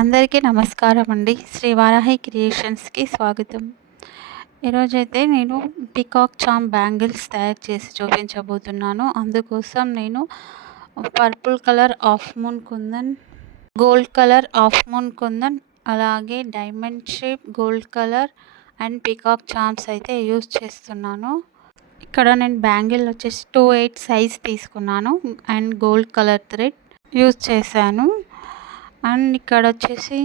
అందరికీ నమస్కారం అండి. శ్రీ వారాహి క్రియేషన్స్‌కి స్వాగతం. ఈరోజైతే నేను పీకాక్ చామ్ బ్యాంగిల్స్ తయారు చేసి చూపించబోతున్నాను. అందుకోసం నేను purple colour half moon kundan, gold colour half moon kundan, అలాగే diamond shape gold colour and peacock charms అయితే యూజ్ చేస్తున్నాను. ఇక్కడ నేను బ్యాంగిల్ వచ్చేసి 2/8 సైజ్ తీసుకున్నాను and gold colour thread use చేశాను. అండ్ ఇక్కడ వచ్చేసి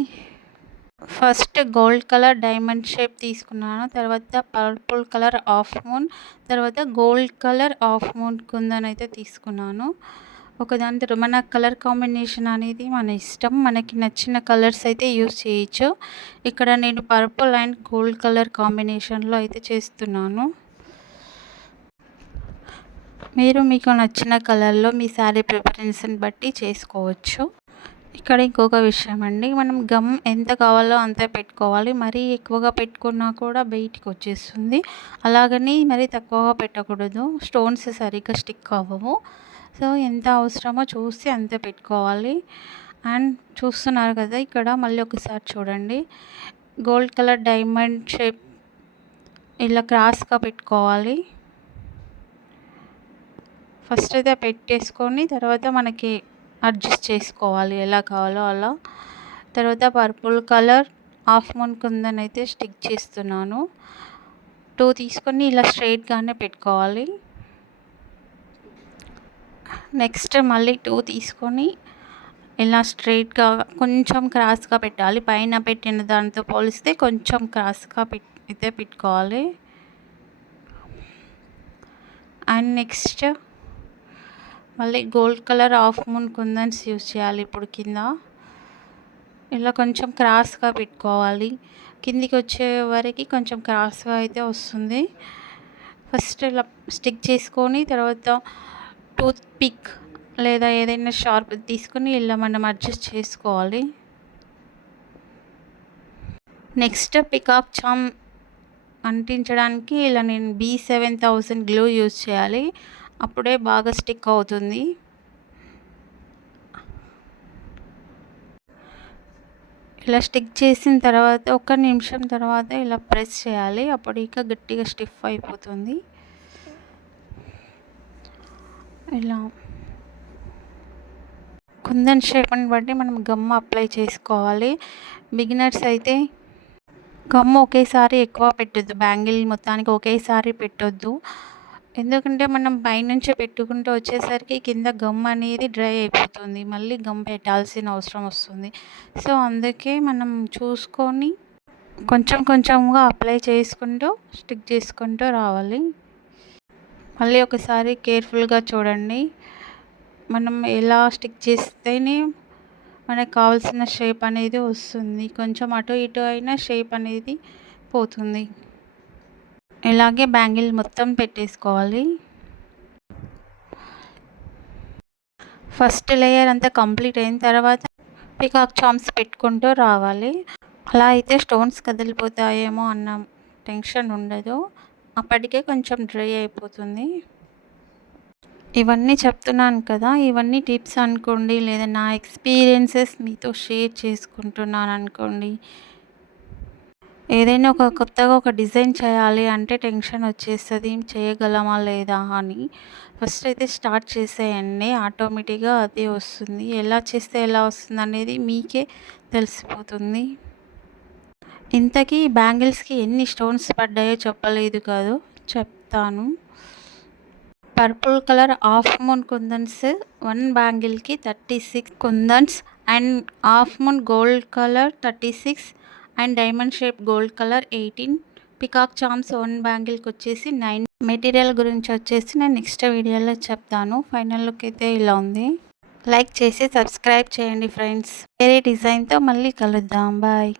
first gold colour diamond shape తీసుకున్నాను, తర్వాత పర్పుల్ కలర్ హాఫ్ మూన్, తర్వాత gold colour half moon kundan అయితే తీసుకున్నాను. ఒకదాని మన కలర్ కాంబినేషన్ అనేది మన ఇష్టం, మనకి నచ్చిన కలర్స్ అయితే యూజ్ చేయొచ్చు. ఇక్కడ నేను పర్పుల్ అండ్ గోల్డ్ కలర్ కాంబినేషన్లో అయితే చేస్తున్నాను. మీరు మీకు నచ్చిన కలర్లో మీ శారీ ప్రిఫరెన్స్ని బట్టి చేసుకోవచ్చు. ఇక్కడ ఇంకొక విషయం అండి, మనం గమ్ ఎంత కావాలో అంతే పెట్టుకోవాలి. మరీ ఎక్కువగా పెట్టుకున్నా కూడా బయటికి వచ్చేస్తుంది. అలాగని మరీ తక్కువగా పెట్టకూడదు, స్టోన్స్ సరిగ్గా స్టిక్ అవ్వవు. సో ఎంత అవసరమో చూసి అంతే పెట్టుకోవాలి. అండ్ చూస్తున్నారు కదా, ఇక్కడ మళ్ళీ ఒకసారి చూడండి, గోల్డ్ కలర్ డైమండ్ షేప్ ఇలా క్రాస్గా పెట్టుకోవాలి. ఫస్ట్ అయితే పెట్టేసుకొని తర్వాత మనకి అడ్జస్ట్ చేసుకోవాలి ఎలా కావాలో అలా. తర్వాత purple colour half moon kundan అయితే స్టిక్ చేస్తున్నాను. 2 తీసుకొని ఇలా స్ట్రైట్గానే పెట్టుకోవాలి. నెక్స్ట్ మళ్ళీ 2 తీసుకొని ఇలా స్ట్రైట్గా కొంచెం క్రాస్గా పెట్టాలి. పైన పెట్టిన దాంతో పోలిస్తే కొంచెం క్రాస్గా అయితే పెట్టుకోవాలి. అండ్ నెక్స్ట్ మళ్ళీ గోల్డ్ కలర్ హాఫ్ మూన్ కుందన్స్ యూజ్ చేయాలి. ఇప్పుడు కింద ఇలా కొంచెం క్రాస్గా పెట్టుకోవాలి. కిందికి వచ్చే వరకు కొంచెం క్రాస్గా అయితే వస్తుంది. ఫస్ట్ ఇలా స్టిక్ చేసుకొని తర్వాత టూత్ పిక్ లేదా ఏదైనా షార్ప్ తీసుకొని ఇలా మనం అడ్జస్ట్ చేసుకోవాలి. నెక్స్ట్ పీకాక్ చామ్ అంటించడానికి ఇలా నేను B7000 గ్లూ యూజ్ చేయాలి, అప్పుడే బాగా స్టిక్ అవుతుంది. ఇలా స్టిక్ చేసిన తర్వాత 1 నిమిషం తర్వాత ఇలా ప్రెస్ చేయాలి, అప్పుడు ఇంకా గట్టిగా స్టిఫ్ అయిపోతుంది. ఇలా కుందన్ షేప్ని బట్టి మనం గమ్ అప్లై చేసుకోవాలి. బిగినర్స్ అయితే గమ్ ఒకేసారి ఎక్కువ పెట్టొద్దు, బ్యాంగిల్ మొత్తానికి ఒకేసారి పెట్టొద్దు. ఎందుకంటే మనం పైనుంచి పెట్టుకుంటూ వచ్చేసరికి కింద గమ్ అనేది డ్రై అయిపోతుంది, మళ్ళీ గమ్ పెట్టాల్సిన అవసరం వస్తుంది. సో అందుకే మనం చూసుకొని కొంచెం కొంచెంగా అప్లై చేసుకుంటూ స్టిక్ చేసుకుంటూ రావాలి. మళ్ళీ ఒకసారి కేర్ఫుల్గా చూడండి, మనం ఎలా స్టిక్ చేస్తేనే మనకు కావాల్సిన షేప్ అనేది వస్తుంది. కొంచెం అటు ఇటు అయినా షేప్ అనేది పోతుంది. ఇలాగే బ్యాంగిల్ మొత్తం పెట్టేసుకోవాలి. ఫస్ట్ లేయర్ అంతా కంప్లీట్ అయిన తర్వాత పీకాక్ చామ్స్ పెట్టుకుంటూ రావాలి. అలా అయితే స్టోన్స్ కదిలిపోతాయేమో అన్న టెన్షన్ ఉండదు, అప్పటికే కొంచెం డ్రై అయిపోతుంది. ఇవన్నీ చెప్తున్నాను కదా, ఇవన్నీ టిప్స్ అనుకోండి, లేదా నా ఎక్స్పీరియన్సెస్ మీతో షేర్ చేసుకుంటున్నాను అనుకోండి. ఏదైనా కొత్తగా ఒక డిజైన్ చేయాలి అంటే టెన్షన్ వచ్చేస్తుంది, చేయగలమా లేదా అని. ఫస్ట్ అయితే స్టార్ట్ చేసేయండి, ఆటోమేటిక్గా అదే వస్తుంది. ఎలా చేస్తే ఎలా వస్తుంది అనేది మీకే తెలిసిపోతుంది. ఇంతకీ బ్యాంగిల్స్కి ఎన్ని స్టోన్స్ పడ్డాయో చెప్పలేదు కాదు, చెప్తాను. Purple colour half moon kundans 1 బ్యాంగిల్కి 36 kundans, and half moon gold colour 36, and diamond shape gold colour 18. Peacock charms 1 బ్యాంగిల్కి వచ్చేసి 9. మెటీరియల్ గురించి వచ్చేసి నేను నెక్స్ట్ వీడియోలో చెప్తాను. ఫైనల్ లుక్ అయితే ఇలా ఉంది. లైక్ చేసి సబ్స్క్రైబ్ చేయండి ఫ్రెండ్స్. వేరే డిజైన్తో మళ్ళీ కలుద్దాం. బాయ్.